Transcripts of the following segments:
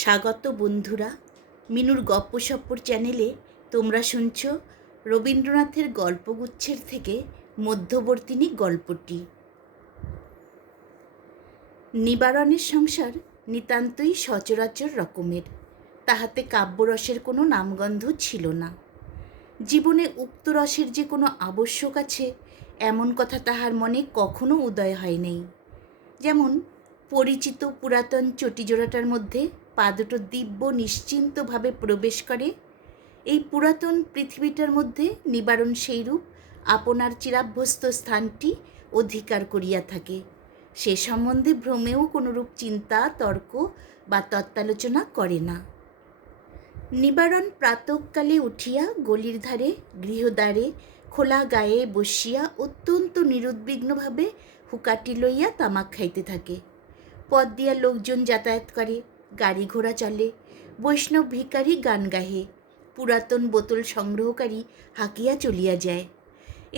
স্বাগত বন্ধুরা, মিনুর গপ্পসপ্পর চ্যানেলে তোমরা শুনছ রবীন্দ্রনাথের গল্পগুচ্ছের থেকে মধ্যবর্তিনী গল্পটি। নিবারণের সংসার নিতান্তই সচরাচর রকমের, তাহাতে কাব্যরসের কোনো নামগন্ধ ছিল না। জীবনে উক্ত রসের যে কোনো আবশ্যক আছে এমন কথা তাহার মনে কখনো উদয় হয় নাই। যেমন পরিচিত পুরাতন চটিজোড়াটার মধ্যে পা দুটো দিব্য নিশ্চিন্তভাবে প্রবেশ করে, এই পুরাতন পৃথিবীটার মধ্যে নিবারণ সেইরূপ আপনার চিরাভ্যস্ত স্থানটি অধিকার করিয়া থাকে। সে সম্বন্ধে ভ্রমেও কোনোরূপ চিন্তা, তর্ক বা তত্ত্বালোচনা করে না। নিবারণ প্রাতঃকালে উঠিয়া গলির ধারে গৃহদ্বারে খোলা গায়ে বসিয়া অত্যন্ত নিরুদ্বিগ্নভাবে হুকাটি লইয়া তামাক খাইতে থাকে। পথ দিয়া লোকজন যাতায়াত করে, গাড়ি ঘোড়া চলে, বৈষ্ণব ভিখারি গান গাহে, পুরাতন বোতল সংগ্রহকারী হাঁকিয়া চলিয়া যায়।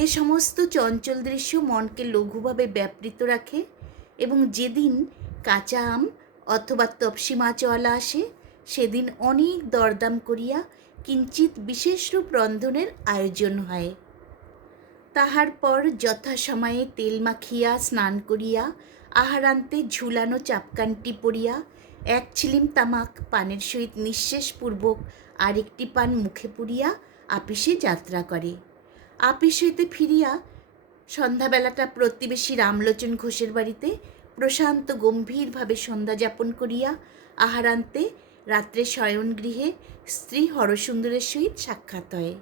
এ সমস্ত চঞ্চল দৃশ্য মনকে লঘুভাবে ব্যাপৃত রাখে এবং যেদিন কাঁচা আম অথবা তপসি মাছওয়ালা আসে সেদিন অনেক দরদাম করিয়া কিঞ্চিৎ বিশেষরূপ রন্ধনের আয়োজন হয়। তাহার পর যথাসময়ে তেল মাখিয়া স্নান করিয়া আহারান্তে ঝুলানো চাপকানটি পরিয়া এক ছিলিম তামাক পানের সহিত নিঃশেষপূর্বক আরেকটি পান মুখে পুরিয়া আপিসে যাত্রা করে। আপিস হইতে ফিরিয়া সন্ধ্যাবেলাটা প্রতিবেশী রামলোচন ঘোষের বাড়িতে প্রশান্ত গম্ভীরভাবে সন্ধ্যা যাপন করিয়া আহারান্তে রাত্রে শয়নগৃহে স্ত্রী হরসুন্দরের সহিত সাক্ষাৎ হয়।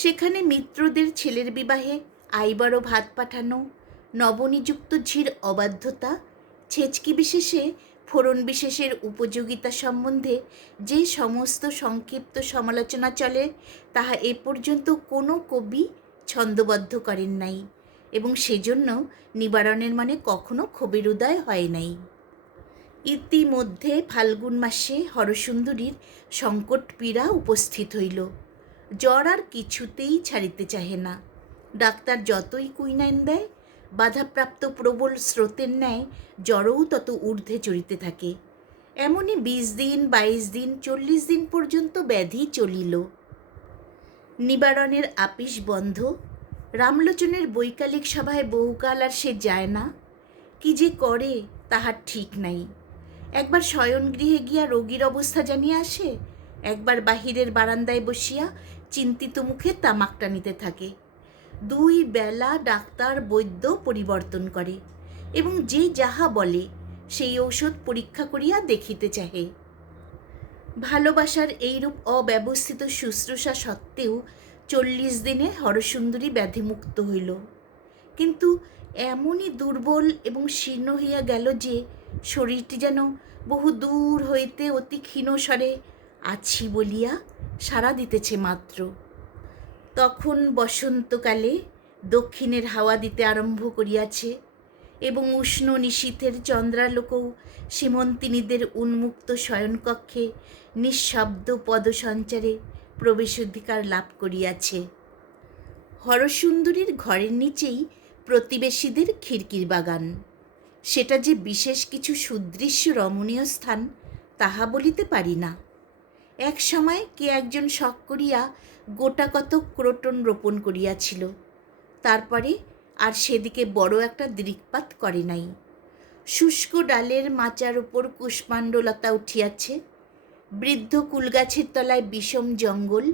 সেখানে মিত্রদের ছেলের বিবাহে আইবার ও ভাত পাঠানো, নবনিযুক্ত ঝির অবাধ্যতা, ছেচকি বিশেষে ফোড়ন বিশেষের উপযোগিতা সম্বন্ধে যে সমস্ত সংক্ষিপ্ত সমালোচনা চলে তাহা এ পর্যন্ত কোনো কবি ছন্দবদ্ধ করেন নাই এবং সেজন্য নিবারণের মনে কখনো ক্ষোভের উদয় হয় নাই। ইতিমধ্যে ফাল্গুন মাসে হরসুন্দরীর সংকট পীড়া উপস্থিত হইল। জ্বর আর কিছুতেই ছাড়িতে চাহে না। ডাক্তার যতই কুইনাইন দেয়, বাধাপ্রাপ্ত প্রবল স্রোতের ন্যায় জ্বরও তত ঊর্ধ্বে চড়িতে থাকে। এমনই 20 দিন, 22 দিন, 40 দিন পর্যন্ত ব্যাধি চলিল। নিবারণের আপিস বন্ধ। রামলোচনের বৈকালিক সভায় বহুকাল আর সে যায় না। কি যে করে তাহার ঠিক নাই। একবার শয়নগৃহে গিয়া রোগীর অবস্থা জানিয়া আসে, একবার বাহিরের বারান্দায় বসিয়া চিন্তিত মুখে তামাক টানিতে থাকে। 2 বেলা ডাক্তার বৈদ্য পরিবর্তন করে এবং যে যাহা বলে সেই ঔষধ পরীক্ষা করিয়া দেখিতে চাহে। ভালোবাসার এইরূপ অব্যবস্থিত শুশ্রূষা সত্ত্বেও 40 দিনে হরসুন্দরী ব্যাধিমুক্ত হইল, কিন্তু এমনই দুর্বল এবং শীর্ণ হইয়া গেল যে শরীরটি যেন বহু দূর হইতে অতি ক্ষীণস্বরে আছি বলিয়া সাড়া দিতেছে মাত্র। তখন বসন্তকালে দক্ষিণের হাওয়া দিতে আরম্ভ করিয়াছে এবং উষ্ণ নিশীথের চন্দ্রালোকও সীমন্তিনীদের উন্মুক্ত শয়নকক্ষে নিঃশব্দ পদসঞ্চারে প্রবেশাধিকার লাভ করিয়াছে। হরসুন্দরীর ঘরের নিচেই প্রতিবেশীদের খিড়কির বাগান। সেটা যে বিশেষ কিছু সুদৃশ্য রমণীয় স্থান তাহা বলিতে পারি না। এক সময় কে একজন শখ করিয়া গোটা কত ক্রোটন রোপণ করিয়াছিল, তারপরে আর সেদিকে বড় একটা দৃকপাত করে নাই। শুষ্ক ডালের মাচার উপর কুষ্মাণ্ডলতা উঠিয়াছে, বৃদ্ধ কুলগাছের তলায় বিষম জঙ্গল,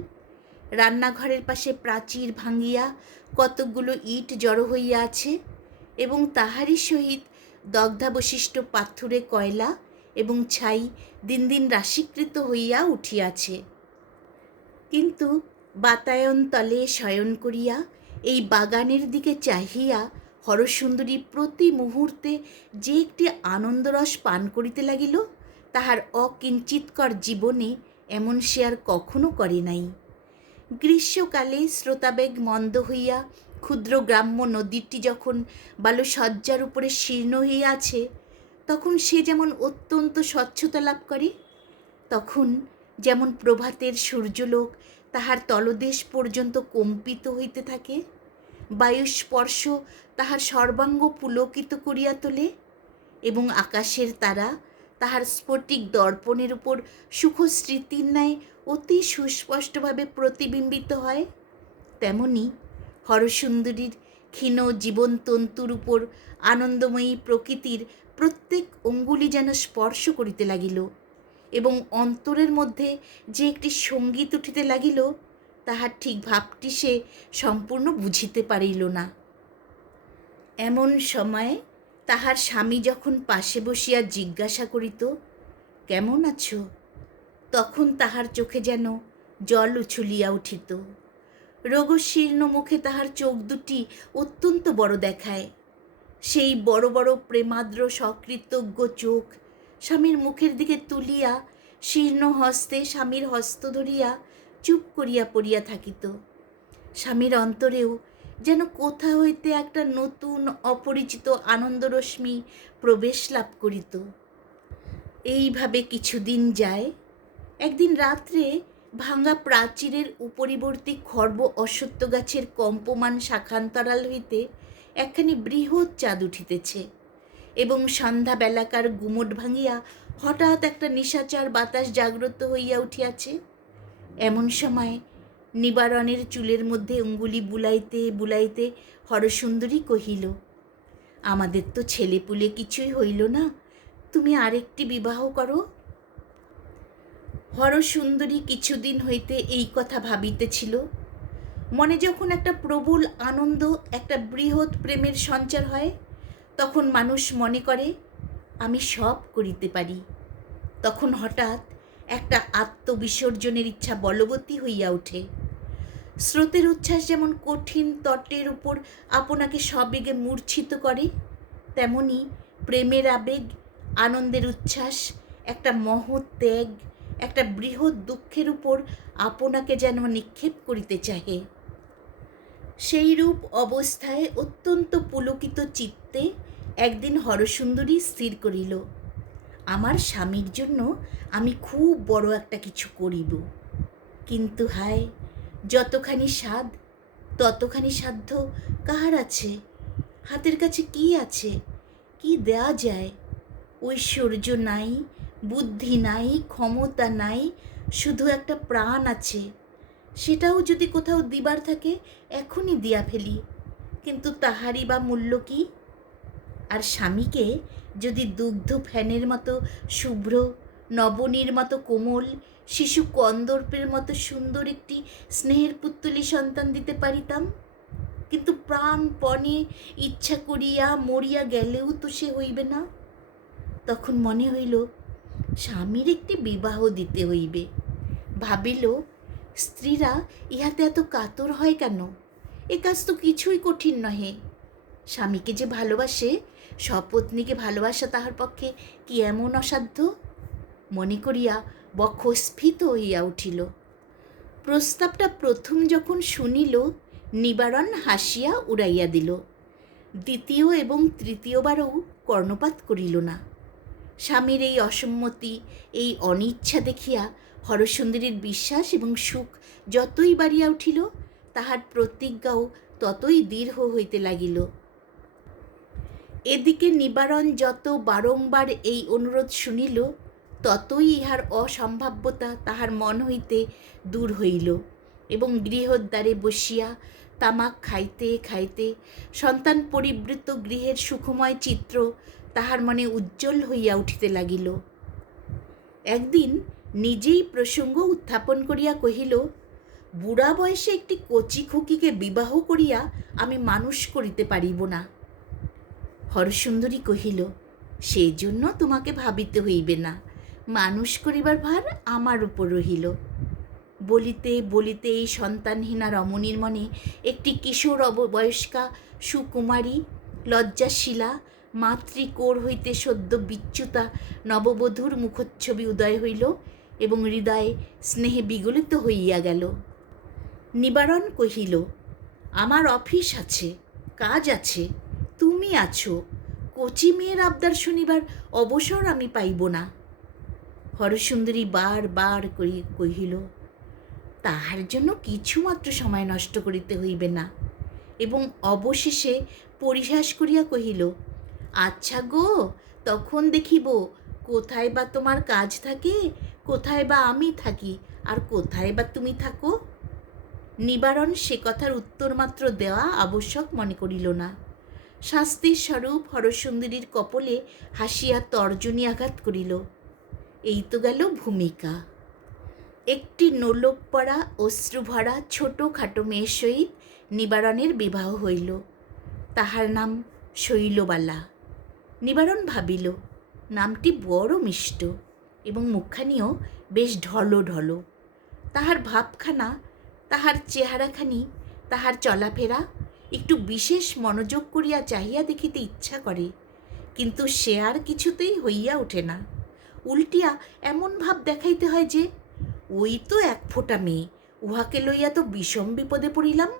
রান্নাঘরের পাশে প্রাচীর ভাঙিয়া কতকগুলো ইট জড়ো হইয়া আছে এবং তাহারই সহিত দগ্ধাবশিষ্ট পাথুরে কয়লা এবং ছাই দিন দিন রাশীকৃত হইয়া উঠিয়াছে। কিন্তু বাতায়ন তলে শয়ন করিয়া এই বাগানের দিকে চাহিয়া হরসুন্দরী প্রতি মুহূর্তে যে একটি আনন্দরস পান করিতে লাগিল তাহার অকিঞ্চিৎকর জীবনে এমন সে আর কখনো করে নাই। গ্রীষ্মকালে স্রোতাবেগ মন্দ হইয়া ক্ষুদ্র গ্রাম্য নদীটি যখন বালুসজ্জার উপরে শীর্ণ হইয়া আছে, তখন সে যেমন অত্যন্ত স্বচ্ছতা লাভ করে, তখন যেমন প্রভাতের সূর্যলোক তাহার তলদেশ পর্যন্ত কম্পিত হইতে থাকে, বায়ুস্পর্শ তাহার সর্বাঙ্গ পুলকিত করিয়া তোলে এবং আকাশের তারা তাহার স্ফটিক দর্পণের উপর সুখ স্মৃতির ন্যায় অতি সুস্পষ্টভাবে প্রতিবিম্বিত হয়, তেমনি হরসুন্দরীর ক্ষীণ জীবনতন্তুর উপর আনন্দময়ী প্রকৃতির প্রত্যেক অঙ্গুলি যেন স্পর্শ করিতে লাগিল, এবং অন্তরের মধ্যে যে একটি সঙ্গীত উঠিতে লাগিল, তাহার ঠিক ভাবটি সে সম্পূর্ণ বুঝিতে পারিল না। এমন সময়ে তাহার স্বামী যখন পাশে বসিয়া জিজ্ঞাসা করিত, কেমন আছো, তখন তাহার চোখে যেন জল উছলিয়া উঠিত। রোগশীর্ণ মুখে তাহার চোখ দুটি অত্যন্ত বড় দেখায়। সেই বড় বড় প্রেমাদ্র সকৃতজ্ঞ চোখ স্বামীর মুখের দিকে তুলিয়া শীর্ণ হস্তে স্বামীর হস্ত ধরিয়া চুপ করিয়া পড়িয়া থাকিত। স্বামীর অন্তরেও যেন কোথা হইতে একটা নতুন অপরিচিত আনন্দরশ্মি প্রবেশ লাভ করিত। এইভাবে কিছুদিন যায়। একদিন রাত্রে ভাঙা প্রাচীরের উপরিবর্তী খর্ব অশ্বত্থ গাছের কম্পমান শাখান্তরাল হইতে একখানি বৃহৎ চাঁদ উঠিতেছে, এবং সন্ধ্যাবেলাকার গুমট ভাঙিয়া হঠাৎ একটা নিশাচার বাতাস জাগ্রত হইয়া উঠিয়াছে। এমন সময় নিবারণের চুলের মধ্যে অঙ্গুলি বুলাইতে বুলাইতে হরসুন্দরী কহিল, আমাদের তো ছেলেপুলে কিছুই হইল না, তুমি আরেকটি বিবাহ করো। হরসুন্দরী কিছুদিন হইতে এই কথা ভাবিতেছিল। মনে যখন একটা প্রবল আনন্দ, একটা বৃহৎ প্রেমের সঞ্চার হয়, তখন মানুষ মনে করে আমি সব করিতে পারি। তখন হঠাৎ একটা আত্মবিসর্জনের ইচ্ছা বলবতী হইয়া ওঠে। স্রোতের উচ্ছ্বাস যেমন কঠিন তটের উপর আপনাকে সবেগে মূর্ছিত করে, তেমনি প্রেমের আবেগ, আনন্দের উচ্ছ্বাস একটা মহৎ ত্যাগ, একটা বৃহৎ দুঃখের উপর আপনাকে যেন নিক্ষেপ করিতে চাহে। সেইরূপ অবস্থায় অত্যন্ত পুলকিত চিত্তে একদিন হরসুন্দরী স্থির করিল, আমার স্বামীর জন্য আমি খুব বড় একটা কিছু করিব। কিন্তু হায়, যতখানি সাধ ততখানি সাধ্য কাহার আছে? হাতের কাছে কি আছে? কি দেয়া যায়? ঐশ্বর্য নাই, বুদ্ধি নাই, ক্ষমতা নাই, শুধু একটা প্রাণ আছে। সেটাও যদি কোথাও দিবার থাকে এখনই দিয়া ফেলি, কিন্তু তাহারই বা মূল্য কি? আর স্বামীকে যদি দুগ্ধ ফ্যানের মতো শুভ্র, নবনীর মতো কোমল, শিশু কন্দর্পের মতো সুন্দর একটি স্নেহের পুত্তলি সন্তান দিতে পারিতাম, কিন্তু প্রাণপণে ইচ্ছা করিয়া মরিয়া গেলেও তো সে হইবে না। তখন মনে হইল স্বামীর একটি বিবাহ দিতে হইবে। ভাবিল, স্ত্রীরা ইহাতে এত কাতর হয় কেন? এ কাজ তো কিছুই কঠিন নহে। স্বামীকে যে ভালোবাসে, সপত্নীকে ভালোবাসা তাহার পক্ষে কি এমন অসাধ্য? মনে করিয়া বক্ষ স্ফীত হইয়া উঠিল। প্রস্তাবটা প্রথম যখন শুনিল, নিবারণ হাসিয়া উড়াইয়া দিল। দ্বিতীয় এবং তৃতীয়বারও কর্ণপাত করিল না। স্বামীর এই অসম্মতি, এই অনিচ্ছা দেখিয়া হরসুন্দরীর বিশ্বাস এবং সুখ যতই বাড়িয়া উঠিল, তাহার প্রতিজ্ঞাও ততই দৃঢ় হইতে লাগিল। এদিকে নিবারণ যত বারংবার এই অনুরোধ শুনিল, ততই ইহার অসম্ভাব্যতা তাহার মন হইতে দূর হইল, এবং গৃহদ্বারে বসিয়া তামাক খাইতে খাইতে সন্তান পরিবৃত গৃহের সুখময় চিত্র তাহার মনে উজ্জ্বল হইয়া উঠিতে লাগিল। একদিন নিজেই প্রসঙ্গ উত্থাপন করিয়া কহিল, বুড়া বয়সে একটি কচি খুকিকে বিবাহ করিয়া আমি মানুষ করিতে পারিব না। হরসুন্দরী কহিল, সেই জন্য তোমাকে ভাবিতে হইবে না, মানুষ করিবার ভার আমার উপর রহিল। বলিতে বলিতে এই সন্তানহীনা রমণীর মনে একটি কিশোর বয়স্কা সুকুমারী, লজ্জাশীলা, মাতৃকোর হইতে সদ্য বিচ্যুতা নববধূর মুখচ্ছবি উদয় হইল, এবং হৃদয়ে স্নেহে বিগলিত হইয়া গেল। নিবারণ কহিল, আমার অফিস আছে, কাজ আছে, তুমি আছো, কচি মেয়ের আবদার শুনিবার অবসর আমি পাইব না। হরসুন্দরী বার বার কহিল, তাহার জন্য কিছুমাত্র সময় নষ্ট করিতে হইবে না, এবং অবশেষে পরিহাস করিয়া কহিল, আচ্ছা গো, তখন দেখিব কোথায় বা তোমার কাজ থাকে, কোথায় বা আমি থাকি, আর কোথায় বা তুমি থাকো? নিবারণ সে কথার উত্তর মাত্র দেওয়া আবশ্যক মনে করিল না। শাস্তির স্বরূপ হরসুন্দরীর কপলে হাসিয়া তর্জনী আঘাত করিল। এই তো গেল ভূমিকা। একটি নোলক পরা অশ্রুভরা ছোটোখাটো মেয়ের সহিত নিবারণের বিবাহ হইল। তাহার নাম শৈলবালা। নিবারণ ভাবিল, নামটি বড় মিষ্ট এবং মুখখানিও বেশ ঢলো ঢলো। তাহার ভাবখানা, তাহার চেহারাখানি, তাহার চলাফেরা একটু বিশেষ মনোযোগ করিয়া চাহিয়া দেখিতে ইচ্ছা করে, কিন্তু সে আর কিছুতেই হইয়া ওঠে না। উল্টিয়া এমন ভাব দেখাইতে হয় যে ওই তো এক ফোঁটা মেয়ে, উহাকে লইয়া তো বিষম বিপদে পড়িলাম।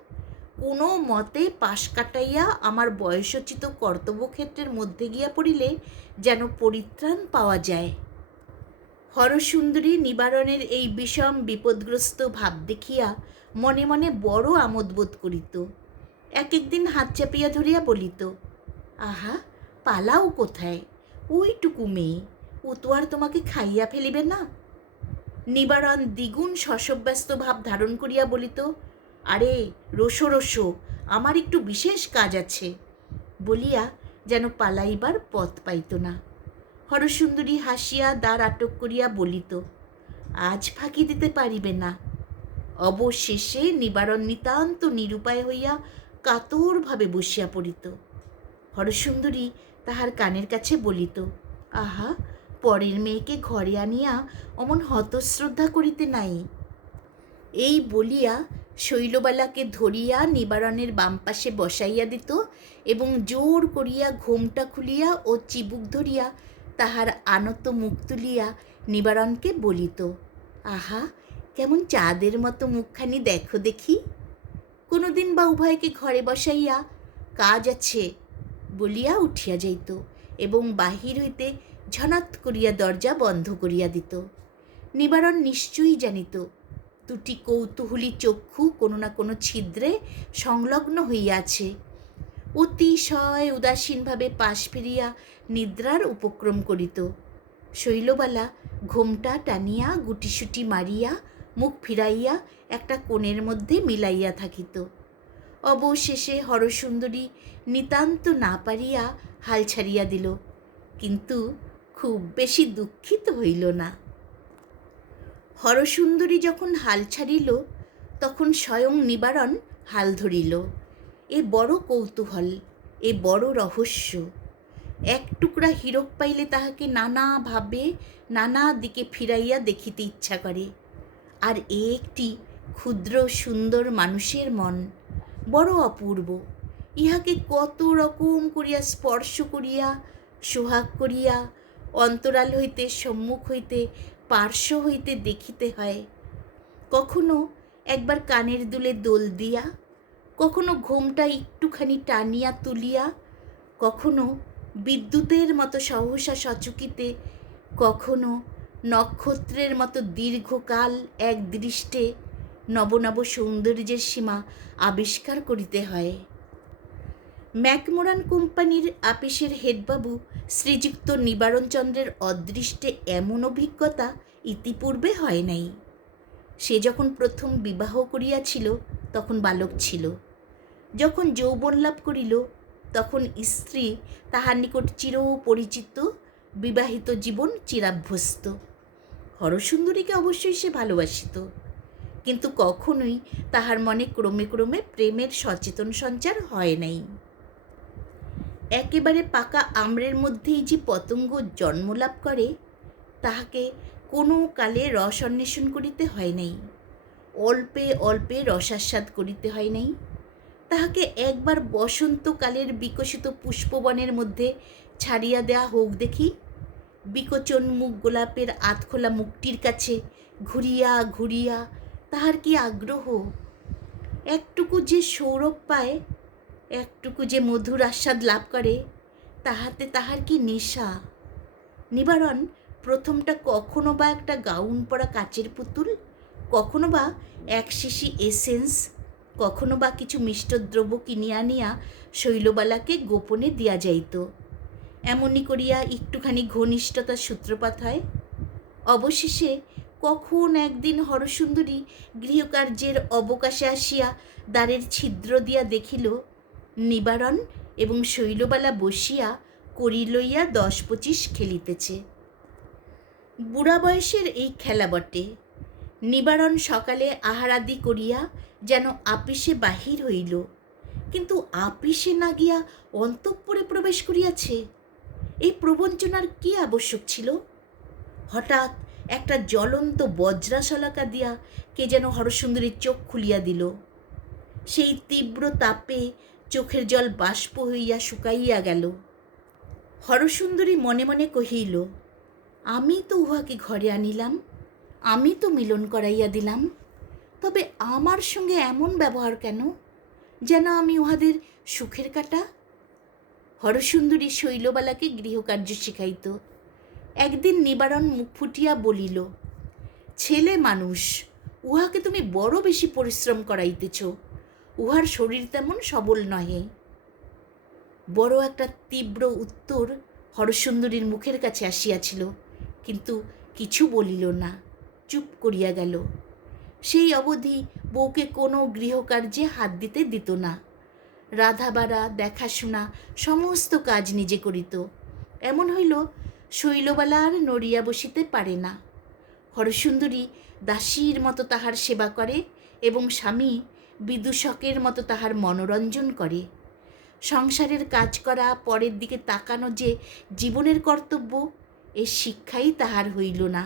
কোনো মতে পাশ কাটাইয়া আমার বয়সোচিত কর্তব্যক্ষেত্রের মধ্যে গিয়া পড়িলে যেন পরিত্রাণ পাওয়া যায়। হরসুন্দরী নিবারণের এই বিষম বিপদগ্রস্ত ভাব দেখিয়া মনে মনে বড় আমোদ বোধ করিত। এক একদিন হাত চাপিয়া ধরিয়া বলিত, আহা, পালাও কোথায়, ওইটুকু মেয়ে, ও তো আর তোমাকে খাইয়া ফেলিবে না। নিবারণ দ্বিগুণ শশব্যস্ত ভাব ধারণ করিয়া বলিত, আরে রোসো রোসো, আমার একটু বিশেষ কাজ আছে, বলিয়া যেন পালাইবার পথ পাইত না। হরসুন্দরী হাসিয়া দ্বার আটক করিয়া বলিত, আজ ফাঁকি দিতে পারিবে না। অবশেষে নিবারণ নিতান্ত নিরুপায় হইয়া কাতরভাবে বসিয়া পড়িত। হরসুন্দরী তাহার কানের কাছে বলিত, আহা, পরের মেয়েকে ঘরে আনিয়া অমন হতশ্রদ্ধা করিতে নাই। এই বলিয়া শৈলবালাকে ধরিয়া নিবারণের বাম পাশে বসাইয়া দিত এবং জোর করিয়া ঘোমটা খুলিয়া ও চিবুক ধরিয়া তাহার আনত মুখ তুলিয়া নিবারণকে বলিত, আহা, কেমন চাঁদের মতো মুখখানি দেখো দেখি। কোনোদিন বা উভয়কে ঘরে বসাইয়া কাজ আছে বলিয়া উঠিয়া যাইত এবং বাহির হইতে ঝনাত করিয়া দরজা বন্ধ করিয়া দিত। নিবারণ নিশ্চয়ই জানিত দুটি কৌতূহলী চক্ষু কোনো না কোনো ছিদ্রে সংলগ্ন হইয়াছে। অতিশয় উদাসীনভাবে পাশ ফিরিয়া নিদ্রার উপক্রম করিত। শৈলবালা ঘোমটা টানিয়া গুটিসুটি মারিয়া মুখ ফিরাইয়া একটা কোণের মধ্যে মিলাইয়া থাকিত। অবশেষে হরসুন্দরী নিতান্ত না পারিয়া হাল ছাড়িয়া দিল, কিন্তু খুব বেশি দুঃখিত হইল না। হরসুন্দরী যখন হাল ছাড়িল, তখন স্বয়ং নিবারণ হাল ধরিল। এ বড় কৌতূহল, এ বড় রহস্য। এক টুকরা হীরক পাইলে তাহাকে নানাভাবে নানা দিকে ফিরাইয়া দেখিতে ইচ্ছা করে। আর এ একটি ক্ষুদ্র সুন্দর মানুষের মন, বড় অপূর্ব। ইহাকে কত রকম করিয়া স্পর্শ করিয়া, সোহাগ করিয়া, অন্তরাল হইতে, সম্মুখ হইতে, পার্শ্ব হইতে দেখিতে হয়। কখনো একবার কানের দুলে দোল দিয়া, কখনো ঘোমটা একটুখানি টানিয়া তুলিয়া, কখনো বিদ্যুতের মতো সহসা সচকিতে, কখনো নক্ষত্রের মতো দীর্ঘকাল এক দৃষ্টে নবনব সৌন্দর্যের সীমা আবিষ্কার করিতে হয়। ম্যাকমোরান কোম্পানির আপিসের হেডবাবু শ্রীযুক্ত নিবারণচন্দ্রের অদৃষ্টে এমন অভিজ্ঞতা ইতিপূর্বে হয় নাই। সে যখন প্রথম বিবাহ করিয়াছিল তখন বালক ছিল। যখন যৌবন লাভ করিল তখন স্ত্রী তাহার নিকট চিরপরিচিত, বিবাহিত জীবন চিরাভ্যস্ত। হরসুন্দরীকে অবশ্যই সে ভালোবাসিত, কিন্তু কখনোই তাহার মনে ক্রমে ক্রমে প্রেমের সচেতন সঞ্চার হয় নাই। একেবারে পাকা আম্রের মধ্যেই যে পতঙ্গ জন্মলাভ করে, তাহাকে কোনো কালে রস অন্বেষণ করিতে হয় নাই, অল্পে অল্পে রসাস্বাদ করিতে হয় নাই। তাহাকে একবার বসন্তকালের বিকশিত পুষ্পবনের মধ্যে ছাড়িয়া দেয়া হোক দেখি। বিকচন মুখ গোলাপের আধখোলা মুখটির কাছে ঘুরিয়া ঘুরিয়া তাহার কি আগ্রহ! একটুকু যে সৌরভ পায়, একটুকু যে মধুর আস্বাদ লাভ করে, তাহাতে তাহার কি নেশা! নিবারণ প্রথমটা কখনো বা একটা গাউন পরা কাচের পুতুল, কখনো বা এক শিশি এসেন্স, কখনো বা কিছু মিষ্টদ্রব্য কিনিয়া আনিয়া শৈলবালাকে গোপনে দিয়া যাইত। এমনি করিয়া একটুখানি ঘনিষ্ঠতার সূত্রপাত হয়। অবশেষে কখন একদিন হরসুন্দরী গৃহকার্যের অবকাশে আসিয়া দ্বারের ছিদ্র দিয়া দেখিল নিবারণ এবং শৈলবালা বসিয়া কড়ি লইয়া 10-25 খেলিতেছে। বুড়া বয়সের এই খেলা বটে। নিবারণ সকালে আহারাদি করিয়া যেন আপিসে বাহির হইল, কিন্তু আপিসে না গিয়া অন্তঃপুরে প্রবেশ করিয়াছে। এই প্রবঞ্চনার কি আবশ্যক ছিল? হঠাৎ একটা জ্বলন্ত বজ্রাশলাকা দিয়া কে যেন হরসুন্দরীর চোখ খুলিয়া দিল। সেই তীব্র তাপে চোখের জল বাষ্প হইয়া শুকাইয়া গেল। হরসুন্দরী মনে মনে কহিল, আমি তো উহাকে ঘরে আনিলাম, আমি তো মিলন করাইয়া দিলাম, তবে আমার সঙ্গে এমন ব্যবহার কেন, যেন আমি উহাদের সুখের কাটা। হরসুন্দরী শৈলবালাকে গৃহকার্য শিখাইত। একদিন নিবারণ মুখ ফুটিয়া বলিল, ছেলে মানুষ, উহাকে তুমি বড় বেশি পরিশ্রম করাইতেছ, উহার শরীর তেমন সবল নহে। বড় একটা তীব্র উত্তর হরসুন্দরীর মুখের কাছে আসিয়াছিল, কিন্তু কিছু বলিল না, চুপ করিয়া গেল। সেই অবধি বউকে কোনো গৃহকার্যে হাত দিতে দিত না। রাধাবাড়া, দেখাশোনা সমস্ত কাজ নিজে করিত। এমন হইল শৈলবালা আর নড়িয়া বসিতে পারে না। হরসুন্দরী দাসীর মতো তাহার সেবা করে এবং স্বামী বিদূষকের মতো তাহার মনোরঞ্জন করে। সংসারের কাজ করা, পরের দিকে তাকানো যে জীবনের কর্তব্য, এর শিক্ষাই তাহার হইল না।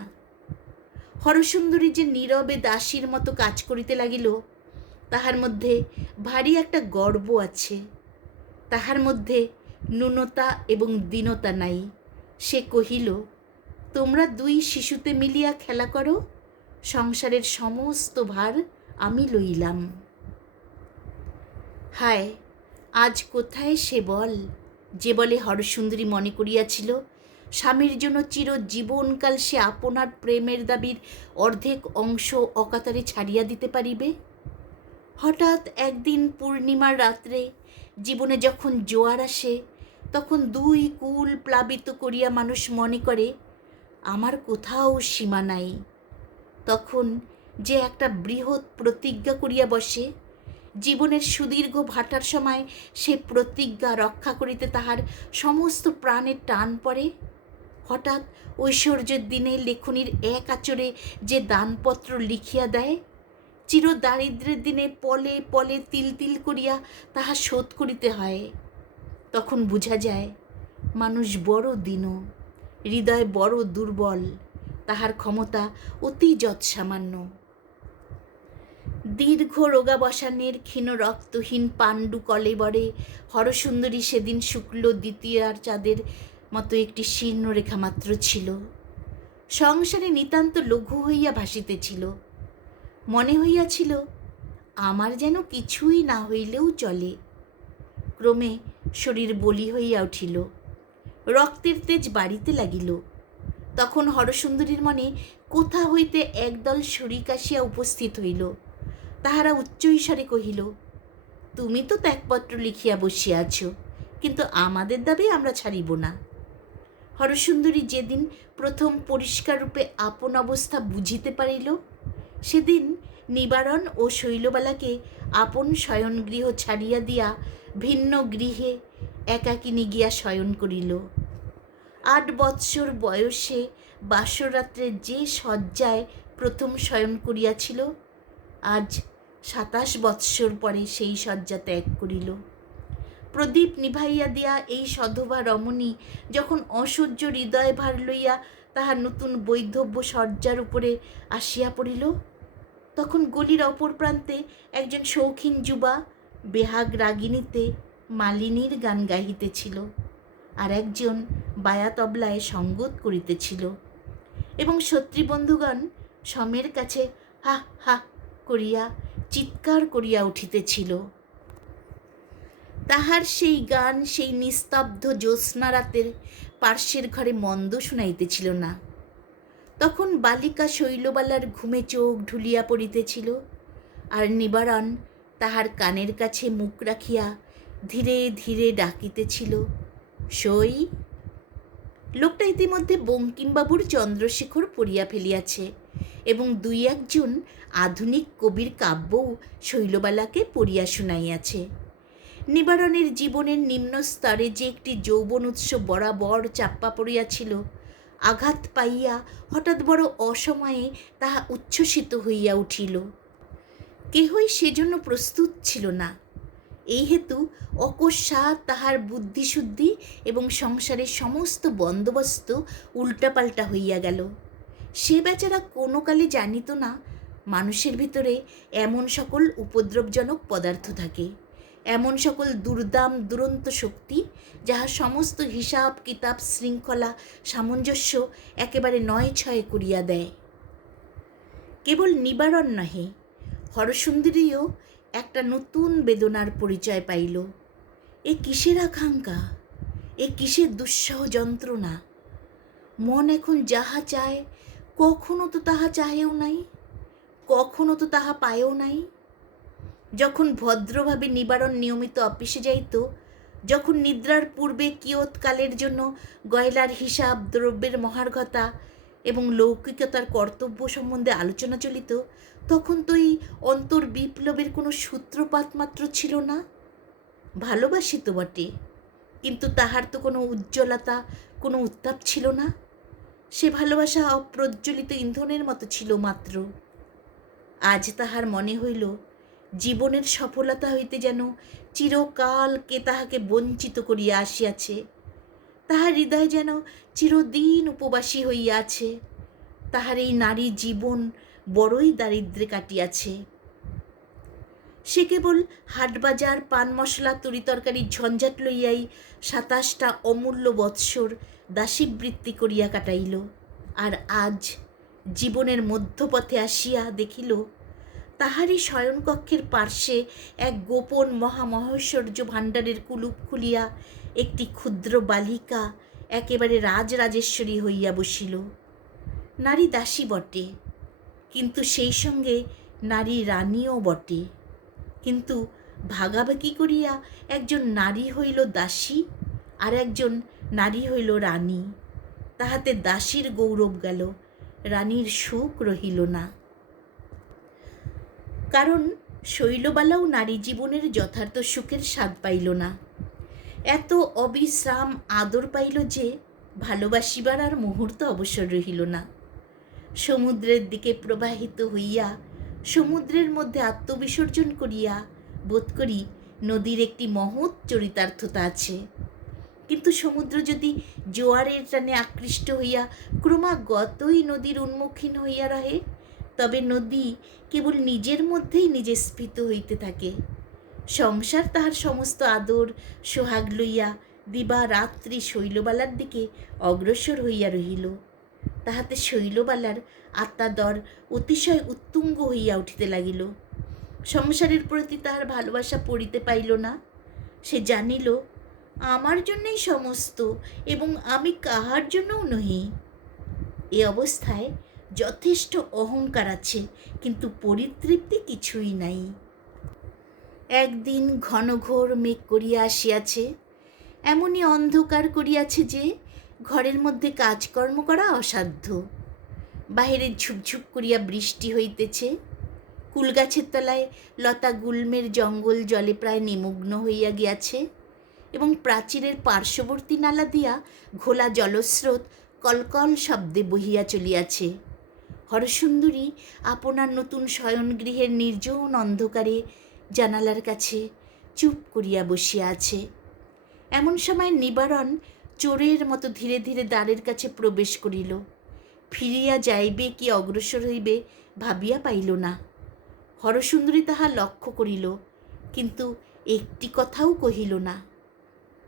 হরসুন্দরী যে নীরবে দাসীর মতো কাজ করিতে লাগিল, তাহার মধ্যে ভারী একটা গর্ব আছে। তাহার মধ্যে ন্যূনতা এবং দীনতা নাই। সে কহিল, তোমরা 2 শিশুতে মিলিয়া খেলা করো, সংসারের সমস্ত ভার আমি লইলাম। হায়, আজ কোথায় সে বল, যে বলে হরসুন্দরী মনে করিয়াছিল স্বামীর জন্য চিরজীবনকাল সে আপনার প্রেমের দাবির অর্ধেক অংশ অকাতরে ছাড়িয়া দিতে পারিবে। হঠাৎ একদিন পূর্ণিমার রাত্রে জীবনে যখন জোয়ার আসে, তখন 2 কূল প্লাবিত করিয়া মানুষ মনে করে আমার কোথাও সীমা নাই। তখন যে একটা বৃহৎ প্রতিজ্ঞা করিয়া বসে, জীবনের সুদীর্ঘ ভাটার সময় সে প্রতিজ্ঞা রক্ষা করিতে তাহার সমস্ত প্রাণের টান পড়ে। হঠাৎ ঐশ্বর্যের দিনে লেখনীর এক আঁচড়ে যে দানপত্র লিখিয়া দেয়, চিরদারিদ্র্যের দিনে পলে পলে তিল তিল করিয়া তাহা শোধ করিতে হয়, তখন বুঝা যায় মানুষ বড় দীন, হৃদয় বড় দুর্বল, তাহার ক্ষমতা অতি যৎসামান্য। দীর্ঘ রোগাবসানের ক্ষীণ রক্তহীন পাণ্ডু কলেবরে হরসুন্দরী সেদিন শুক্ল দ্বিতীয়ার চাঁদের মতো একটি শীর্ণরেখা মাত্র ছিল। সংসারে নিতান্ত লঘু হইয়া ভাসিতেছিল। মনে হইয়াছিল আমার যেন কিছুই না হইলেও চলে। ক্রমে শরীর বলি হইয়া উঠিল, রক্তের তেজ বাড়িতে লাগিল। তখন হরসুন্দরীর মনে কোথা হইতে একদল শরিক আসিয়া উপস্থিত হইল। তাহারা উচ্চৈস্বরে কহিল, তুমি তো ত্যাগপত্র লিখিয়া বসিয়া আছো, কিন্তু আমাদের দাবি আমরা ছাড়িব না। হরসুন্দরী যেদিন প্রথম পরিষ্কার রূপে আপন অবস্থা বুঝিতে পারিল, সেদিন নিবারণ ও শৈলবালাকে আপন শয়নগৃহ ছাড়িয়া দিয়া ভিন্ন গৃহে একাকিনী গিয়া শয়ন করিল। 8 বৎসর বয়সে বাসরাত্রে যে শয্যায় প্রথম শয়ন করিয়াছিল, আজ 27 বৎসর পরে সেই শয্যা ত্যাগ করিল। প্রদীপ নিভাইয়া দিয়া এই সধবা রমণী যখন অসহ্য হৃদয় ভার লইয়া তাহার নতুন বৈধব্য শয্যার উপরে আসিয়া পড়িল, তখন গলির অপর প্রান্তে একজন শৌখিন যুবা বেহাগ রাগিণীতে মালিনীর গান গাহিতেছিল, আর একজন বায়া তবলায় সঙ্গত করিতেছিল, এবং সত্রীবন্ধুগণ সমের কাছে হা হা করিয়া চিৎকার করিয়া উঠিতেছিল। তাহার সেই গান সেই নিস্তব্ধ জ্যোৎস্না রাতের পার্শ্বের ঘরে মন্দ শুনাইতেছিল না। তখন বালিকা শৈলবালার ঘুমে চোখ ঢুলিয়া পড়িতেছিল, আর নিবারণ তাহার কানের কাছে মুখ রাখিয়া ধীরে ধীরে ডাকিতেছিল, সই লোকটা ইতিমধ্যে বঙ্কিমবাবুর চন্দ্রশেখর পড়িয়া ফেলিয়াছে এবং দুই একজন আধুনিক কবির কাব্যও শৈলবালাকে পড়িয়া শুনাইয়াছে। নিবারণের জীবনের নিম্ন স্তরে যে একটি যৌবন উৎস বরাবর চাপ্পা পড়িয়াছিল, আঘাত পাইয়া হঠাৎ বড় অসময়ে তাহা উচ্ছ্বসিত হইয়া উঠিল। কেহই সেজন্য প্রস্তুত ছিল না। এই হেতু অকস্মাৎ তাহার বুদ্ধিশুদ্ধি এবং সংসারের সমস্ত বন্দোবস্ত উল্টাপাল্টা হইয়া গেল। সে বেচারা কোনো কালে জানিত না মানুষের ভিতরে এমন সকল উপদ্রবজনক পদার্থ থাকে, এমন সকল দুর্দাম দুরন্ত শক্তি, যাহা সমস্ত হিসাব কিতাব শৃঙ্খলা সামঞ্জস্য একেবারে নয় ছয় করিয়া দেয়। কেবল নিবারণ নহে, হরসুন্দরীও একটা নতুন বেদনার পরিচয় পাইল। এ কিসের আকাঙ্ক্ষা, এ কিসের দুঃসহ যন্ত্রণা! মন এখন যাহা চায় কখনো তো তাহা চাহেও নাই, কখনো তো তাহা পায়ও নাই। যখন ভদ্রভাবে নিবারণ নিয়মিত অফিসে যাইত, যখন নিদ্রার পূর্বে কিয়ৎকালের জন্য গয়লার হিসাব, দ্রব্যের মহার্ঘতা এবং লৌকিকতার কর্তব্য সম্বন্ধে আলোচনা চলিত, তখন তো এই অন্তর বিপ্লবের কোনো সূত্রপাত মাত্র ছিল না। ভালোবাসিত বটে, কিন্তু তাহার তো কোনো উজ্জ্বলতা, কোনো উত্তাপ ছিল না। সে ভালোবাসা অপ্রজ্বলিত ইন্ধনের মতো ছিল মাত্র। আজ তাহার মনে হইল জীবনের সফলতা হইতে যেন চিরকাল কে তাহাকে বঞ্চিত করিয়া আসিয়াছে। তাহার হৃদয় যেন চিরদিন উপবাসী হইয়া আছে। তাহার এই নারী জীবন বড়ই দারিদ্র্যে কাটিয়াছে। সে কেবল হাটবাজার, পান মশলা, তরিতরকারির ঝঞ্ঝাট লইয়াই ২৭টা অমূল্য বৎসর দাসীবৃত্তি করিয়া কাটাইল। আর আজ জীবনের মধ্যপথে আসিয়া দেখিল তাহারই শয়নকক্ষের পার্শ্বে এক গোপন মহামহৈশ্বর্য ভাণ্ডারের কুলুপ খুলিয়া একটি ক্ষুদ্র বালিকা একেবারে রাজরাজেশ্বরী হইয়া বসিল। নারী দাসী বটে, কিন্তু সেই সঙ্গে নারী রানীও বটে। কিন্তু ভাগাভাগি করিয়া একজন নারী হইল দাসী, আর একজন নারী হইল রানী। তাহাতে দাসীর গৌরব গেল, রানীর সুখ রহিল না। কারণ শৈলবালাও নারী জীবনের যথার্থ সুখের স্বাদ পাইল না। এত অবিশ্রাম আদর পাইল যে ভালোবাসিবার আর মুহূর্ত অবসর রহিল না। সমুদ্রের দিকে প্রবাহিত হইয়া সমুদ্রের মধ্যে আত্মবিসর্জন করিয়া বোধ করি নদীর একটি মহৎ চরিতার্থতা আছে। কিন্তু সমুদ্র যদি জোয়ারের টানে আকৃষ্ট হইয়া ক্রমাগতই নদীর উন্মুখীন হইয়া রহে, তবে নদী কেবল নিজের মধ্যেই নিজে স্ফীত হইতে থাকে। সংসার তাহার সমস্ত আদর সোহাগ লইয়া দিবা রাত্রি শৈলবালার দিকে অগ্রসর হইয়া রহিল। তাহাতে শৈলবালার আত্মাদর অতিশয় উত্তুঙ্গ হইয়া উঠিতে লাগিল। সংসারের প্রতি তাহার ভালোবাসা পড়িতে পাইল না। সে জানিল আমার জন্যই সমস্ত, এবং আমি কাহার জন্যও নহি। এ অবস্থায় যথেষ্ট অহংকার আছে, কিন্তু পরিতৃপ্তি কিছুই নাই। একদিন ঘনঘোর মেঘ করিয়া আসিয়াছে, এমনই অন্ধকার করিয়াছে যে ঘরের মধ্যে কাজকর্ম করা অসাধ্য। বাহিরে ঝুপঝুপ করিয়া বৃষ্টি হইতেছে। কুলগাছের তলায় লতা গুল্মের জঙ্গল জলে প্রায় নিমগ্ন হইয়া গিয়াছে, এবং প্রাচীরের পার্শ্ববর্তী নালা দিয়া ঘোলা জলস্রোত কলকল শব্দে বহিয়া চলিয়াছে। হরসুন্দরী আপনার নতুন শয়নগৃহের নির্জন অন্ধকারে জানালার কাছে চুপ করিয়া বসিয়া আছে। এমন সময় নিবারণ চোরের মতো ধীরে ধীরে দ্বারের কাছে প্রবেশ করিল। ফিরিয়া যাইবে কি অগ্রসর হইবে ভাবিয়া পাইল না। হরসুন্দরী তাহা লক্ষ্য করিল, কিন্তু একটি কথাও কহিল না।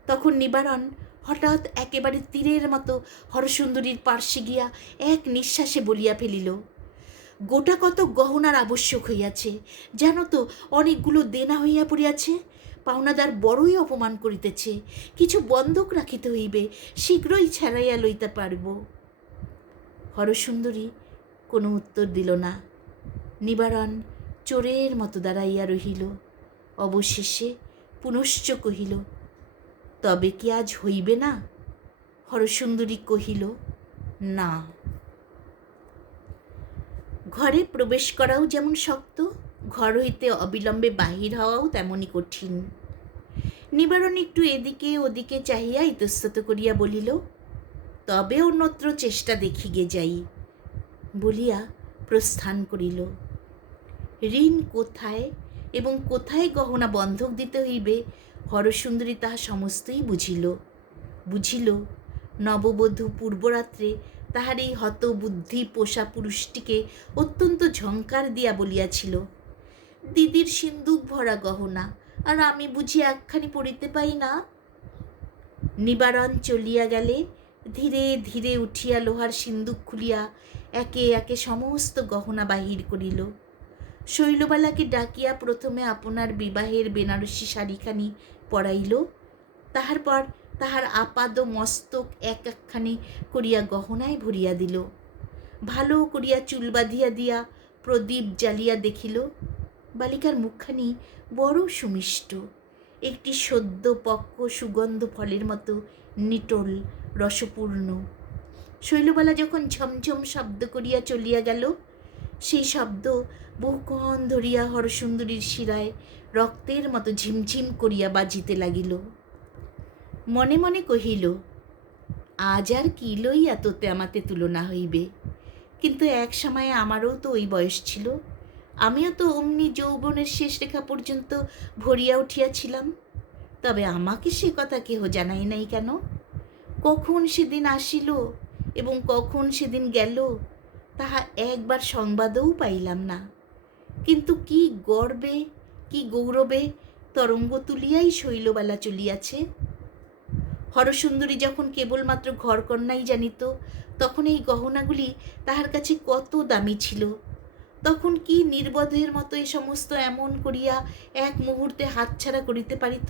তখন নিবারণ হঠাৎ একেবারে তীরের মতো হরসুন্দরীর পার্শ্বে গিয়া এক নিঃশ্বাসে বলিয়া ফেলিল, গোটা কত গহনার আবশ্যক হইয়াছে, জানো তো অনেকগুলো দেনা হইয়া পড়িয়াছে। পাওনাদার বড়ই অপমান করিতেছে, কিছু বন্ধক রাখিতে হইবে, শীঘ্রই ছাড়াইয়া লইতে পারব। হরসুন্দরী কোনো উত্তর দিল না। নিবারণ চোরের মতো দাঁড়াইয়া রহিল। অবশেষে পুনশ্চ কহিল, তবে কি আজ হইবে না? হরসুন্দরী কহিল, না। ঘরে প্রবেশ করাও যেমন শক্ত, ঘর হইতে অবিলম্বে বাহির হওয়াও তেমনই কঠিন। নিবারণ একটু এদিকে ওদিকে চাহিয়া ইতস্তত করিয়া বলিল, তবে অন্যত্র চেষ্টা দেখিগে যাই বলিয়া প্রস্থান করিল। ঋণ কোথায় এবং কোথায় গহনা বন্ধক দিতে হইবে হরসুন্দরী তাহা সমস্তই বুঝিল। নববধূ পূর্বরাত্রে তাহার এই হতবুদ্ধি পোষা পুরুষটিকে অত্যন্ত ঝঙ্কার দিয়া বলিয়াছিল, দিদির সিন্দুক ভরা গহনা, আর আমি বুঝি একখানি পড়িতে পাই না। নিবারণ চলিয়া গেলে ধীরে ধীরে উঠিয়া লোহার সিন্দুক খুলিয়া একে একে সমস্ত গহনা বাহির করিল। শৈলবালাকে ডাকিয়া প্রথমে আপনার বিবাহের বেনারসি শাড়িখানি পরাইল, তাহার পর তাহার আপাদ মস্তক এক একখানি করিয়া গহনায় ভরিয়া দিল। ভালো করিয়া চুল বাঁধিয়া দিয়া প্রদীপ জ্বালিয়া দেখিল, বালিকার মুখখানি বড় সুমিষ্ট, একটি সদ্য পক্ক সুগন্ধ ফলের মতো নিটোল রসপূর্ণ। শৈলবালা যখন ঝমঝম শব্দ করিয়া চলিয়া গেল, সেই শব্দ বহুক্ষণ ধরিয়া হরসুন্দরীর শিরায় রক্তের মতো ঝিমঝিম করিয়া বাজিতে লাগিল। মনে মনে কহিল, আজ আর কি লইয়া তোতে আমাতে তুলনা হইবে, কিন্তু এক সময়ে আমারও তো ওই বয়স ছিল, আমিও তো অমনি যৌবনের শেষ রেখা পর্যন্ত ভরিয়া উঠিয়াছিলাম। তবে আমাকে সে কথা কেহ জানাই নাই কেন? কখন সেদিন আসিল এবং কখন সেদিন গেল তাহা একবার সংবাদও পাইলাম না। কিন্তু কি গর্বে কি গৌরবে তরঙ্গ তুলিয়াই শৈলবালা চলিয়াছে। হরসুন্দরী যখন কেবলমাত্র ঘরকন্যাই জানিত, তখন এই গহনাগুলি তাহার কাছে কত দামি ছিল। তখন কি নির্বোধের মতো এ সমস্ত এমন করিয়া এক মুহূর্তে হাতছাড়া করিতে পারিত।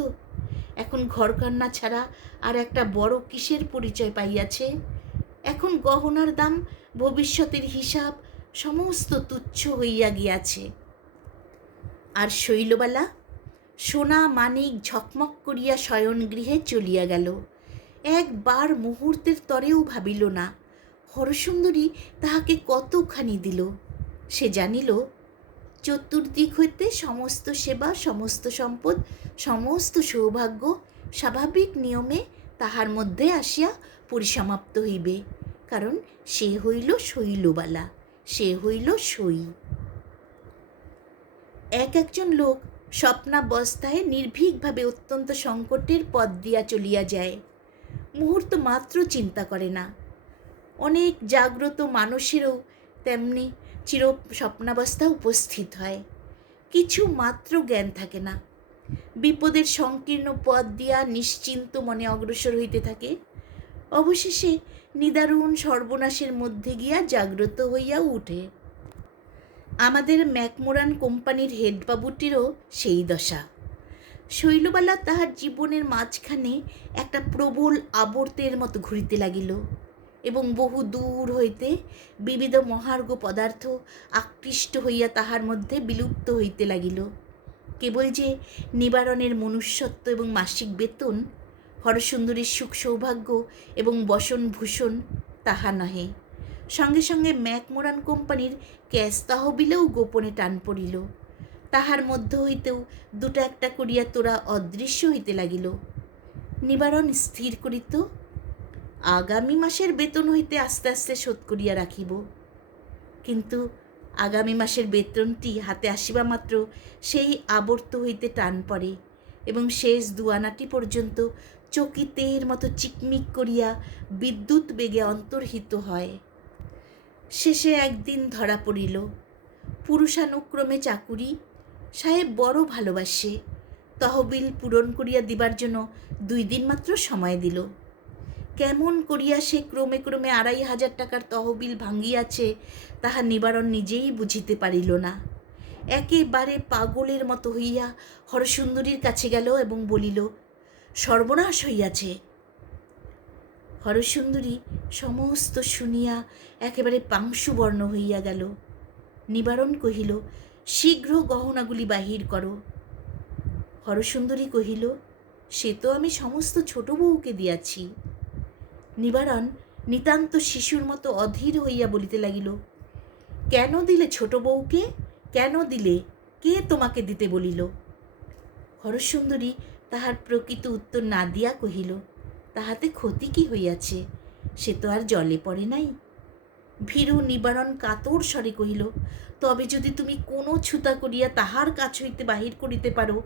এখন ঘরকন্যা ছাড়া আর একটা বড় কিসের পরিচয় পাইয়াছে। এখন গহনার দাম, ভবিষ্যতের হিসাব সমস্ত তুচ্ছ হইয়া গিয়াছে। আর শৈলবালা সোনা মানিক ঝকমক করিয়া শয়নগৃহে চলিয়া গেল। একবার মুহূর্তের তরেও ভাবিল না হরসুন্দরী তাহাকে কতখানি দিল। সে জানিল, চতুর্দিক হইতে সমস্ত সেবা, সমস্ত সম্পদ, সমস্ত সৌভাগ্য স্বাভাবিক নিয়মে তাহার মধ্যে আসিয়া পরিসমাপ্ত হইবে, কারণ সে হইল শৈলবালা, সে হইল সই। একজন লোক স্বপ্নাবস্থায় নির্ভীকভাবে অত্যন্ত সংকটের পথ দিয়া চলিয়া যায়, মুহূর্ত মাত্র চিন্তা করে না। অনেক জাগ্রত মানুষেরও তেমনি চির স্বপ্নাবস্থা উপস্থিত হয়, কিছু মাত্র জ্ঞান থাকে না। বিপদের সংকীর্ণ পথ দিয়া নিশ্চিন্ত মনে অগ্রসর হইতে থাকে, অবশেষে নিদারুণ সর্বনাশের মধ্যে গিয়া জাগ্রত হইয়াও উঠে। আমাদের ম্যাকমোরান কোম্পানির হেডবাবুটিরও সেই দশা। শৈলবালা তাহার জীবনের মাঝখানে একটা প্রবল আবর্তের মতো ঘুরিতে লাগিল এবং বহু দূর হইতে বিবিধ মহার্ঘ পদার্থ আকৃষ্ট হইয়া তাহার মধ্যে বিলুপ্ত হইতে লাগিল। কেবল যে নিবারণের মনুষ্যত্ব এবং মাসিক বেতন, হরসুন্দরীর সুখ সৌভাগ্য এবং বসনভূষণ তাহা নহে, সঙ্গে সঙ্গে ম্যাকমোরান কোম্পানির ক্যাশ তহবিলেও গোপনে টান পড়িল। তাহার মধ্য হইতেও দুটা একটা করিয়া তোরা অদৃশ্য হইতে লাগিল। নিবারণ স্থির করিত, আগামী মাসের বেতন হইতে আস্তে আস্তে শোধ করিয়া রাখিব। কিন্তু আগামী মাসের বেতনটি হাতে আসিবা মাত্র সেই আবর্ত হইতে টান পড়ে এবং শেষ দুয়ানাটি পর্যন্ত চকিতের মতো চিকমিক করিয়া বিদ্যুৎ বেগে অন্তর্হিত হয়। শেষে একদিন ধরা পড়িল, পুরুষানুক্রমে চাকুরি, সাহেব বড় ভালোবাসে, তহবিল পূরণ করিয়া দিবার জন্য 2 দিন মাত্র সময় দিল। কেমন করিয়া সে ক্রমে ক্রমে 2500 টাকার তহবিল ভাঙ্গিয়াছে তাহা নিবারণ নিজেই বুঝিতে পারিল না। একেবারে পাগলের মতো হইয়া হরসুন্দরীর কাছে গেল এবং বলিল, সর্বনাশ হইয়াছে। হরসুন্দরী সমস্ত শুনিয়া একেবারে পাংশুবর্ণ হইয়া গেল। নিবারণ কহিল, শীঘ্র গহনাগুলি বাহির করো। হরসুন্দরী কহিল, সে তো আমি সমস্ত ছোট বউকে দিয়াছি। নিবারণ নিতান্ত শিশুর মতো অধীর হইয়া বলিতে লাগিল, কেন দিলে ছোট বউকে? কেন দিলে? কে তোমাকে দিতে বলিল? হরসুন্দরী তাহার প্রকৃত উত্তর না দিয়া কহিল, তাহাতে ক্ষতি কি হইয়াছে? সে তো আর জলে পড়ে নাই। ভীরু নিবারণ কাতর স্বরে কহিল, তবে যদি তুমি কোনো ছুতা করিয়া তাহার কাছ হইতে বাহির করিতে পারো,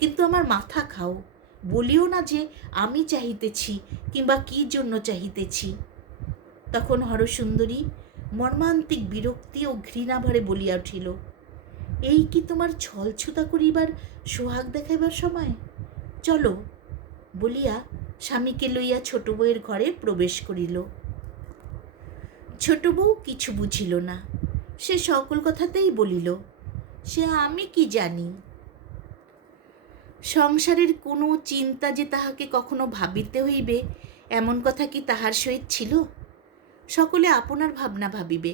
কিন্তু আমার মাথা খাও, বলিও না যে আমি চাহিতেছি কিংবা কি জন্য চাহিতেছি। তখন হরসুন্দরী মর্মান্তিক বিরক্তি ও ঘৃণাভরে বলিয়া উঠিল, এই কি তোমার ছলছুতা করিবার সোহাগ দেখাইবার সময়? চলো, বলিয়া স্বামীকে লইয়া ছোট বউয়ের ঘরে প্রবেশ করিল। ছোট বউ কিছু বুঝিল না। সে সকল কথাতেই বলিল, সে আমি কি জানি। সংসারের কোনো চিন্তা যে তাহাকে কখনো ভাবিতে হইবে এমন কথা কি তাহার সহিত ছিল? সকলে আপনার ভাবনা ভাবিবে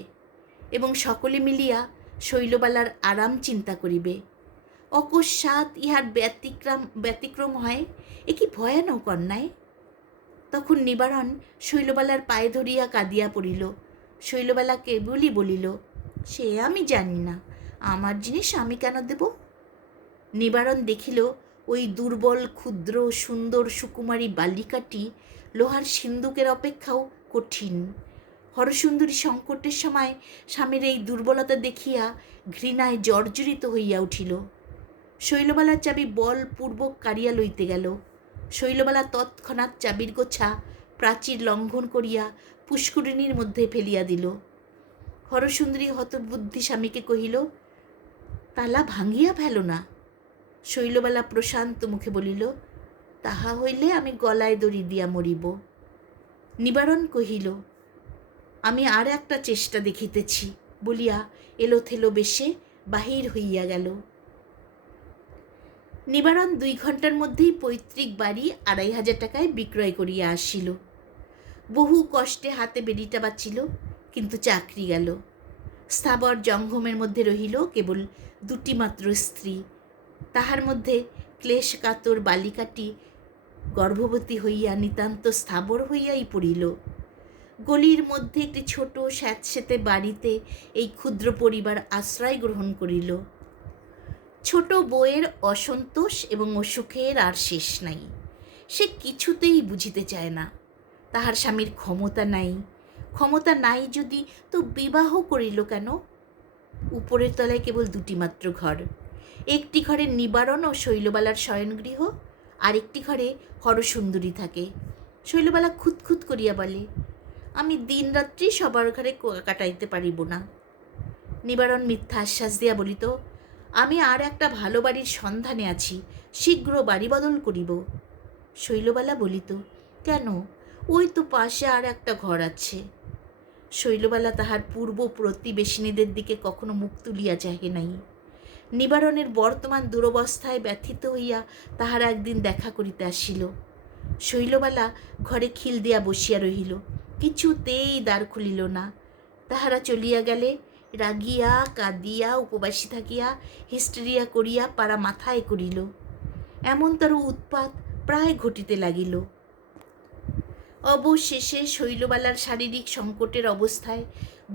এবং সকলে মিলিয়া শৈলবালার আরাম চিন্তা করিবে। অকস্মাৎ ইহার ব্যতিক্রম হয়, এ কি ভয়ানক অন্যায়! তখন নিবারণ শৈলবালার পায়ে ধরিয়া কাঁদিয়া পড়িল। শৈলবালা কেবলই বলিল, সে আমি জানি না, আমার জিনিস আমি কেন দেব? নিবারণ দেখিল ওই দুর্বল ক্ষুদ্র সুন্দর সুকুমারী বালিকাটি লোহার সিন্দুকের অপেক্ষাও কঠিন। হরসুন্দরী সংকটের সময় স্বামীর এই দুর্বলতা দেখিয়া ঘৃণায় জর্জরিত হইয়া উঠিল। শৈলবালার চাবি বলপূর্বক কাড়িয়া লইতে গেল। শৈলবালা তৎক্ষণাৎ চাবির গোছা প্রাচীর লঙ্ঘন করিয়া পুষ্করিণীর মধ্যে ফেলিয়া দিল। হরসুন্দরী হতবুদ্ধি স্বামীকে কহিল, তালা ভাঙিয়া ফেলো না। শৈলবালা প্রশান্ত মুখে বলিল, তাহা হইলে আমি গলায় দড়ি দিয়া মরিব। নিবারণ কহিল, আমি আর একটা চেষ্টা দেখিতেছি, বলিয়া এলোথেলো বেশে বাহির হইয়া গেল। নিবারণ 2 ঘণ্টার মধ্যেই পৈতৃক বাড়ি 2500 টাকায় বিক্রয় করিয়া আসিল। বহু কষ্টে হাতে বেড়িটা বাঁচিল, কিন্তু চাকরি গেল। স্থাবর জঙ্গমের মধ্যে রহিল কেবল 2টি মাত্র স্ত্রী। তাহার মধ্যে ক্লেশকাতর বালিকাটি গর্ভবতী হইয়া নিতান্ত স্থাবর হইয়াই পড়িল। গলির মধ্যে একটি ছোট স্যাঁতসেঁতে বাড়িতে এই ক্ষুদ্র পরিবার আশ্রয় গ্রহণ করিল। ছোট বউয়ের অসন্তোষ এবং অসুখের আর শেষ নাই। সে কিছুতেই বুঝিতে চায় না, তাহার স্বামীর ক্ষমতা নাই। ক্ষমতা নাই যদি তো বিবাহ করিল কেন? উপরের তলায় কেবল 2টি মাত্র ঘর। একটি ঘরে নিবারণ ও শৈলবালার শয়নগৃহ, আর একটি ঘরে হরসুন্দরী থাকে। শৈলবালা খুঁতখুত করিয়া বলে, আমি দিনরাত্রি সবার ঘরে কাটাইতে পারিব না। নিবারণ মিথ্যা আশ্বাস দিয়া বলিত, আমি আর একটা ভালো বাড়ির সন্ধানে আছি, শীঘ্র বাড়ি বদল করিব। শৈলবালা বলিত, কেন, ওই তো পাশে আর একটা ঘর আছে। শৈলবালা তাহার পূর্ব প্রতিবেশিনীদের দিকে কখনো মুখ তুলিয়া চাহে নাই। নিবারণের বর্তমান দুরবস্থায় ব্যথিত হইয়া তাহারা একদিন দেখা করিতে আসিল। শৈলবালা ঘরে খিল দিয়া বসিয়া রহিল, কিছুতেই দ্বার খুলিল না। তাহারা চলিয়া গেলে রাগিয়া কাঁদিয়া উপবাসী থাকিয়া হিস্টেরিয়া করিয়া পাড়া মাথায় করিল। এমন তার উৎপাত প্রায় ঘটিতে লাগিল। অবশেষে শৈলবালার শারীরিক সংকটের অবস্থায়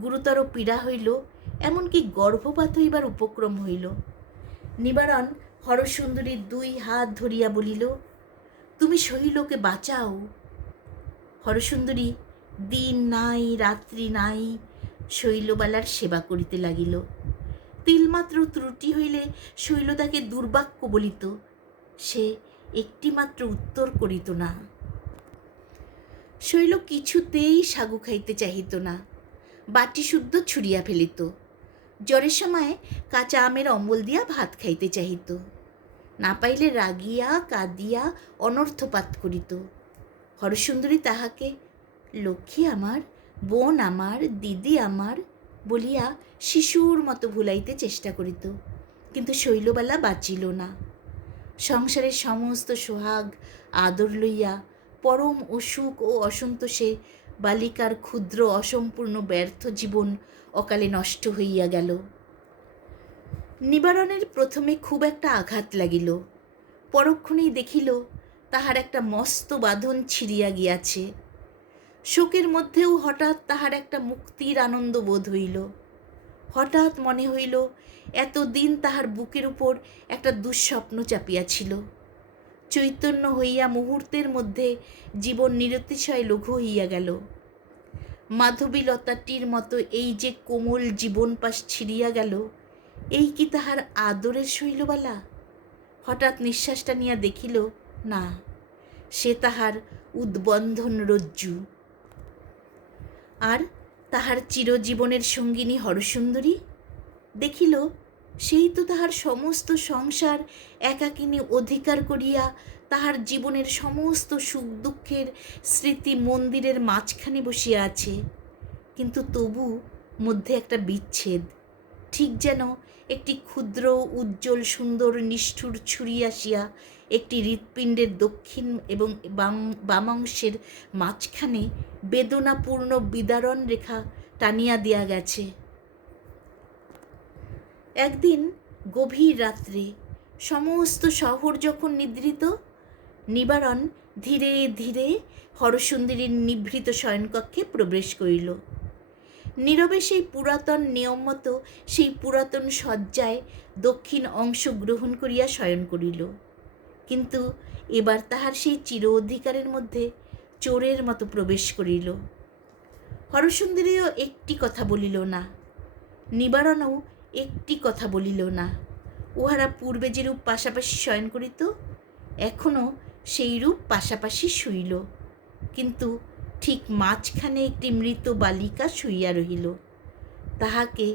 গুরুতর পীড়া হইল, এমনকি গর্ভপাত হইবার উপক্রম হইল। নিবারণ হরসুন্দরীর 2 হাত ধরিয়া বলিল, তুমি শৈলকে বাঁচাও। হরসুন্দরী দিন নাই রাত্রি নাই শৈলবালার সেবা করিতে লাগিল। তিলমাত্র ত্রুটি হইলে শৈল তাকে দুর্বাক্য বলিত, সে একটিমাত্র উত্তর করিত না। শৈল কিছুতেই সাগু খাইতে চাহিত না, বাটি শুদ্ধ ছুঁড়িয়া ফেলিত। জ্বরের সময় কাঁচা আমের অম্বল দিয়া ভাত খাইতে চাহিত। না পাইলে রাগিয়া কাঁদিয়া অনর্থপাত করিত। হরসুন্দরী তাহাকে লক্ষ্মী আমার, বোন আমার, দিদি আমার বলিয়া শিশুর মতো ভুলাইতে চেষ্টা করিত, কিন্তু শৈলবালা বাঁচিল না। সংসারের সমস্ত সোহাগ আদর লইয়া পরম অসুখ ও অসন্তোষে বালিকার ক্ষুদ্র অসম্পূর্ণ ব্যর্থ জীবন অকালে নষ্ট হইয়া গেল। নিবারণের প্রথমে খুব একটা আঘাত লাগিল, পরক্ষণেই দেখিল তাহার একটা মস্ত বাঁধন ছিঁড়িয়া গিয়াছে। শোকের মধ্যেও হঠাৎ তাহার একটা মুক্তির আনন্দ বোধ হইল। হঠাৎ মনে হইল এতদিন তাহার বুকের উপর একটা দুঃস্বপ্ন চাপিয়াছিল, চৈতন্য হইয়া মুহূর্তের মধ্যে জীবন নিরতিশয় লঘু হইয়া গেল। মাধবীলতাটির মতো এই যে কোমল জীবন পাশ ছিঁড়িয়া গেল, এই কি তাহার আদরের শৈলবালা? হঠাৎ নিঃশ্বাসটা নিয়া দেখিল, না, সে তাহার উদ্বন্ধন রজ্জু। আর তাহার চিরজীবনের সঙ্গিনী হরসুন্দরী দেখিল, সেই তো তাহার সমস্ত সংসার একাকিনী অধিকার করিয়া তাহার জীবনের সমস্ত সুখ দুঃখের স্মৃতি মন্দিরের মাঝখানে বসিয়া আছে। কিন্তু তবু মধ্যে একটা বিচ্ছেদ, ঠিক যেন একটি ক্ষুদ্র উজ্জ্বল সুন্দর নিষ্ঠুর ছুরি আসিয়া একটি হৃৎপিণ্ডের দক্ষিণ এবং বামাংশের মাঝখানে বেদনাপূর্ণ বিদারণ রেখা টানিয়া দিয়া গেছে। একদিন গভীর রাত্রে সমস্ত শহর যখন নিদ্রিত, নিবারণ ধীরে ধীরে হরসুন্দরীর নিভৃত শয়নকক্ষে প্রবেশ করিল। নীরবে সেই পুরাতন নিয়ম মতো সেই পুরাতন শয্যায় দক্ষিণ অংশ গ্রহণ করিয়া শয়ন করিল। কিন্তু এবার তাহার সেই চির অধিকারের মধ্যে চোরের মতো প্রবেশ করিল। হরসুন্দরীও একটি কথা বলিল না, নিবারণও একটি কথা বলিল না। উহারা পূর্বে যেরূপ পাশাপাশি শয়ন করিত, এখনও সেইরূপ পাশাপাশি শুইল, কিন্তু ঠিক মাঝখানে একটি মৃত বালিকা শুইয়া রহিল। তাহাকে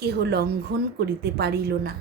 কেহ লঙ্ঘন করিতে পারিল না।